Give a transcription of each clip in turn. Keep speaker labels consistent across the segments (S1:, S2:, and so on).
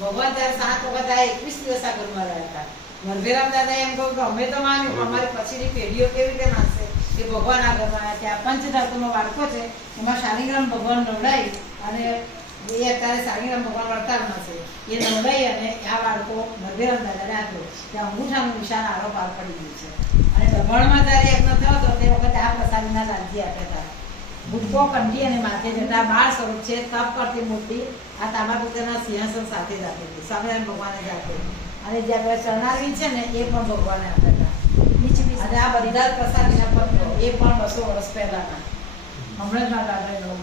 S1: ભગવાન ત્યારે સાત વખત એકવીસ દિવસ આ ઘરમાં રહ્યા હતા. દાદા એમ કહ્યું કે અમે તો માન્યું અમારી પછીની પેઢીઓ કેવી રીતે માનશે? કે ભગવાન આ ઘરમાં આવ્યા ત્યાં પંચધાતુનો વાળકો છે. એમાં શાલિગ્રામ ભગવાન નવડાવી અને એ અત્યારે શાલિગ્રામ ભગવાન વડતાલમાં છે. એ નવડાવી અને આ બાળકો નરભીરામ દાદાને આપ્યો. ત્યાં અંગૂઠાનું નિશાન આરો પાર પડી ગયું છે. અને દમણમાં એક યજ્ઞ થયો હતો તે વખતે આ પ્રસાદના લાલજી આપ્યા હતા. ભૂટકો કંઠી અને માથે જતા બાળ સ્વરૂપ છે, તપ કરતી મૂર્તિ આ તાંબા પિત્તળના સિંહાસન સાથે જ આપી હતી. સ્વામિનારાયણ ભગવાને જ આપી અને જે આપણે ચરણારવી છે ને, એ પણ ભગવાને આપ્યા હતા. અને આ બધા પ્રસાદીના પત્રો એ પણ બસો વર્ષ પહેલાના. હમણાં જ મારા નવું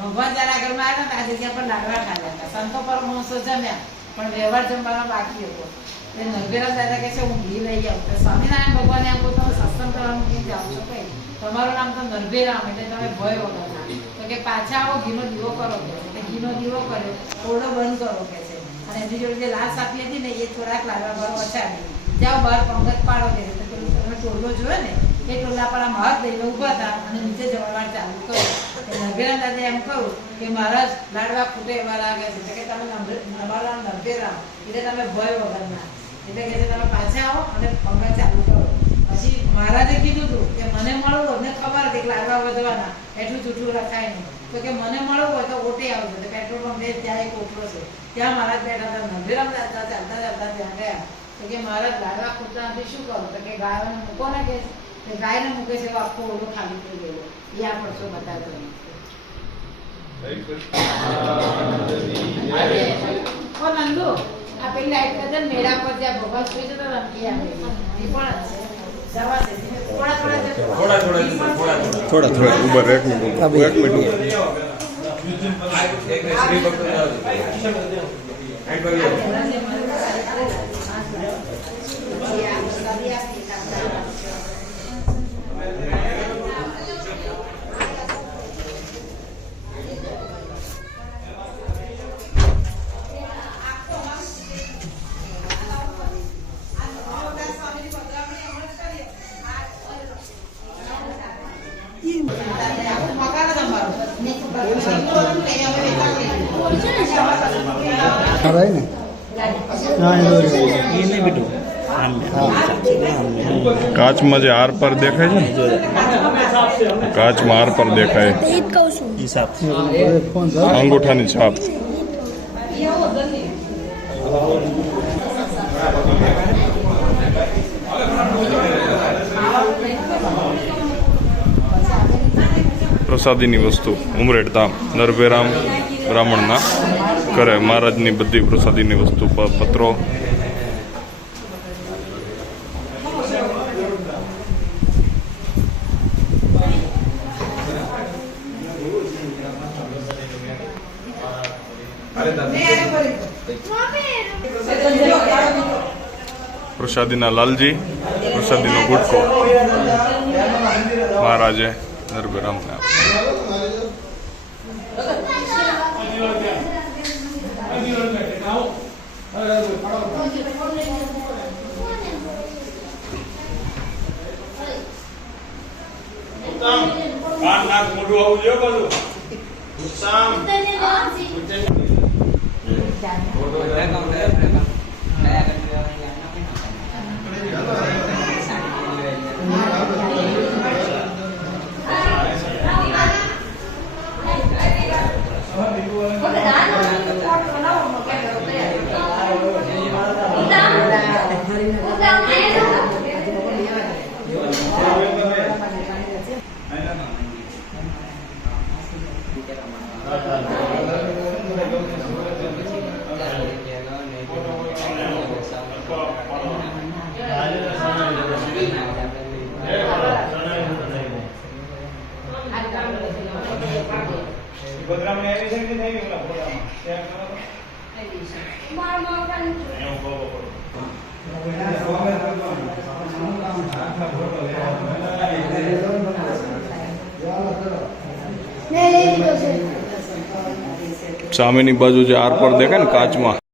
S1: ભગવાન જ્યારે આગળમાં આવ્યા ને આ જગ્યા પર લાડવા ખાધા હતા. સંતો પરમહંસો જમ્યા, પણ વ્યવહાર જમવાનો બાકી હતો. એટલે નરભીરામ દાદા કહે છે, હું ઘી લઈ આવું. સ્વામિનારાયણ ભગવાને કહ્યું તમે સત્સંગ કરવા મૂકીને જાઉં છો કઈ તમારું નામ તો નરભીરામ એટલે તમે ભય વગરના તો કે પાછા આવો, ઘીનો દીવો કરો કે એટલે ઘીનો દીવો કર્યો, ઓરડો બંધ કરો કે છે. અને એમની જોડે જે લાશ આપી હતી ને, એ થોડાક લાડવા ભર ઓછાડી જાઓ બહાર પંગત પાડો કે તો તમે ટોલો જોયો ને, એ ટોલા પર આમ હાથ દઈને ઊભા હતા અને નીચે જમણવાર ચાલુ કર્યું. નરભીરામ દાદાએ એમ કહ્યું કે મારા લાડવા ખૂટે એવા લાગે છે. કે, તમે નરભીરામ એટલે તમે ભય વગરના એટલે કે તમે પાછા આવો અને પંગત ચાલુ કરો પછી મહારાજે કીધું હતું કે મને મળવું હોય ને ખબર હતી કે લાડવા વધવાના એટલું જૂઠું રખાય નહીં તો કે મને મળવું હોય તો ઓટે આવજો તો પેટ્રોલ પંપ ત્યાં એક ઓટલો છે. ત્યાં મહારાજ બેઠા હતા નંદીરામ દાદા ચાલતા ચાલતા ત્યાં ગયા. તો કે મારા લાડવા ખૂટતા શું કરું? તો કે ગાયોને મૂકો ને કે ગાયને મૂકે છે આખો ઓલો ખાલી થઈ ગયો. એ આ પડશો બતાવતો નંદુ આ પેલી લાઈટ મેળા પર જ્યાં ભગવાન સુઈ જતો રમતી આવે એ પણ છે. થોડા થોડા જજો.
S2: થોડા થોડા જજો, થોડા થોડા.
S3: થોડા થોડા ઊભા રહે એક મિનિટ એક મિનિટ
S4: ઊભા હા
S3: કાચમાં જે આર પર દેખાય છે ને કાચમાં આર પર દેખાય
S5: હિસાબ
S4: ફોન કર
S3: અંગૂઠાની છાપ પ્રસાદીની વસ્તુ ઉમરેડ ધામ, નરભેરામ બ્રાહ્મણના કરે મહારાજની બધી પ્રસાદીની વસ્તુ પત્રો. પ્રસાદીના લાલજી, પ્રસાદીનો ગુટકો મહારાજે
S2: નાક મોઢું આવું જોઈએ બધું ઉત્સાહ.
S3: સામેની બાજુ જે આર પર દેખાય ને કાચમાં